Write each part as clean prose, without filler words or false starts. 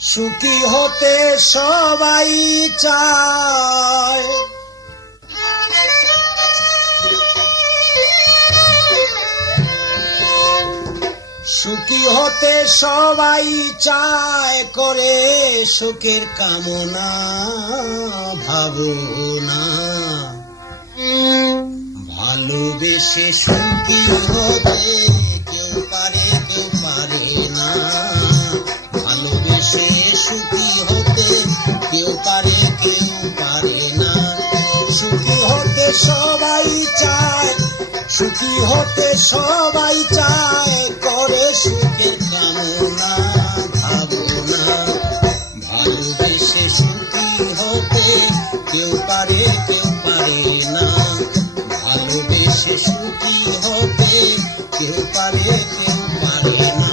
সুখী হতে সবাই চায়, সুখী হতে সবাই চায়, করে সুখের কামনা ভাবনা। ভালোবেসে সুখী হতে কেউ পারে কেউ পারে না, ভালোবেসে সুখী হতে কেউ পারে কেউ পারে না। সুখী হতে সবাই চায়, সুখী হতে সবাই চায়, করে সুখের কামনা ভাবনা। ভালোবেসে সুখী হতে কেউ পারে কেউ পারে না, ভালোবেসে সুখী হতে কেউ পারে কেউ পারে না।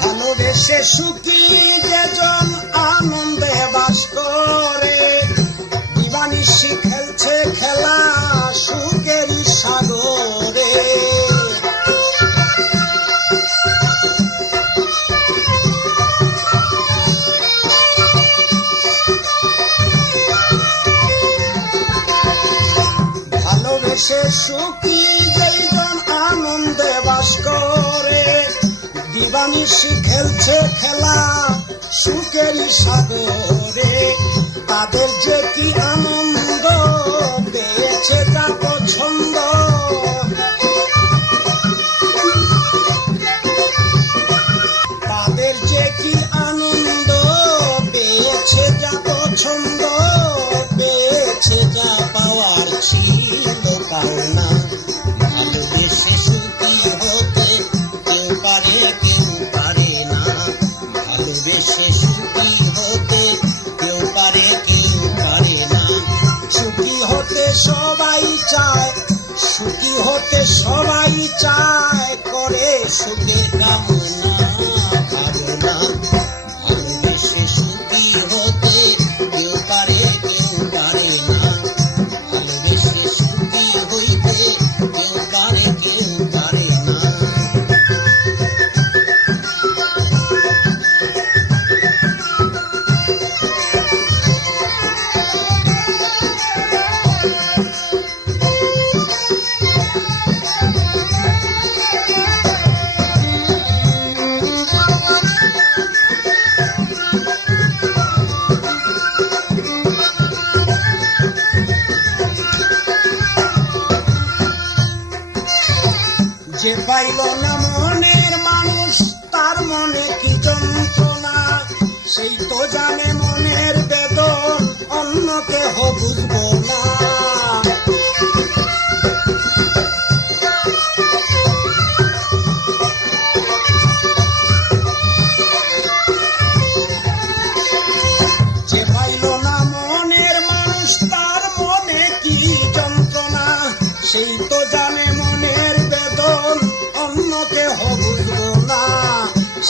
ভালোবেসে সুখী যেজন আনন্দে বাস করে, দিবানিশি খেলছে খেলা সুখেরই সাগরে। ভালোবেসে সুখী যেজন আনন্দে বাস করে, দিবানিশি খেলছে খেলা সুখেরই সাগরে। তাদের যে কি আনন্দ পেয়েছে তা পছন্দ, তাদের যে কি আনন্দ পেয়েছে যা পছন্দ, পেয়েছে যা পাওয়ার ছিল পাওনা। ভালোবেসে সুখী হতে কেউ পারে কেউ পারে না, ভালোবেসে সুখী হতে কেউ পারে কেউ পারে না। সুখী হতে সবাই চায়, সুখী হতে সবাই চায়, করে সুখের কামনা ভাবনা। ভালোবেসে সুখী হতে কেউ পারে কেউ পারে না, ভালোবেসে সুখী হইতে কেউ পারে কেউ পারে না। যে পাইল না মনের মানুষ তার মনে কি যন্ত্রণা, সেই তো জানে মনের বেদন, অন্য কেহ বুঝবো না। যে পাইল না মনের মানুষ তার মনে কি যন্ত্রণা, সেই তো জানে মনের বেদন, অন্য কেহ বুঝবো না।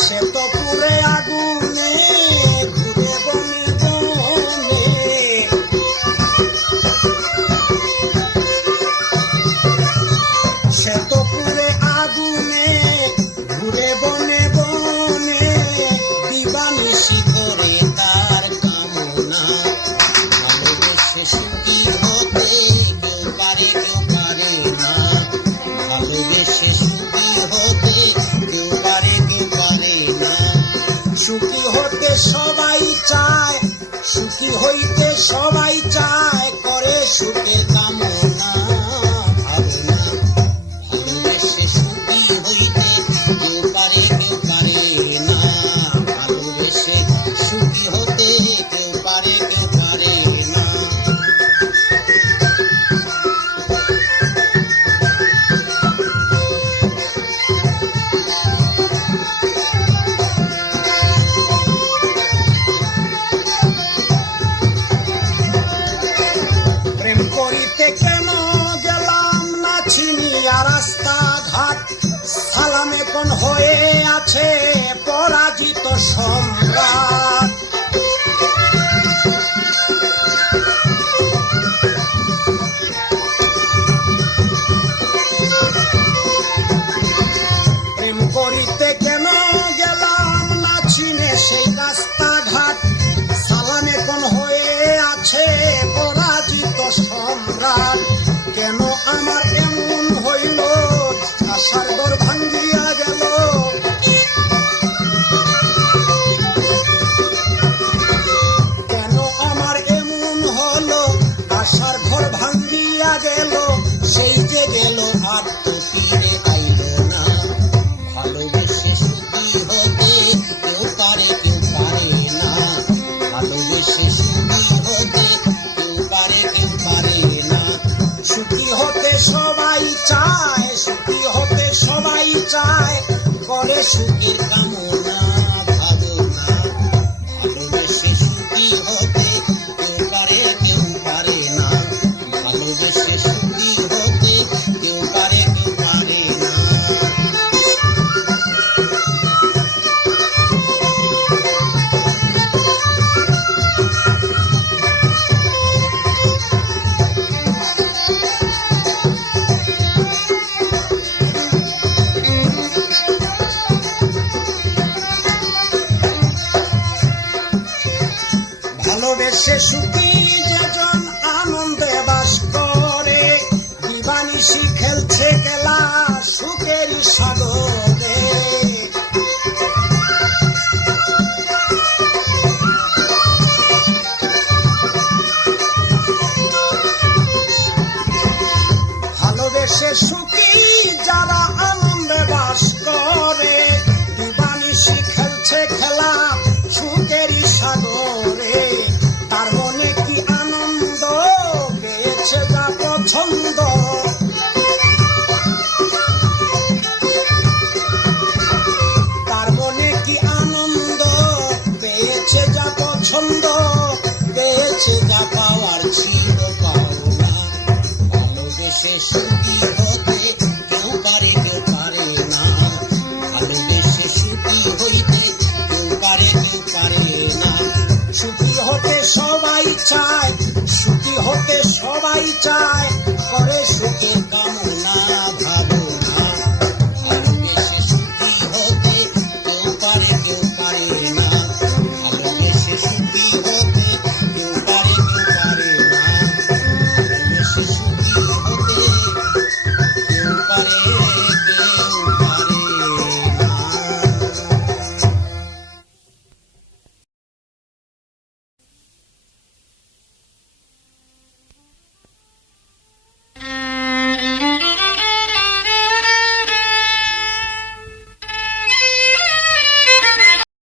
সে তো পুরে আগুনে ঘুরে আছে পরাজিত সম্রাট।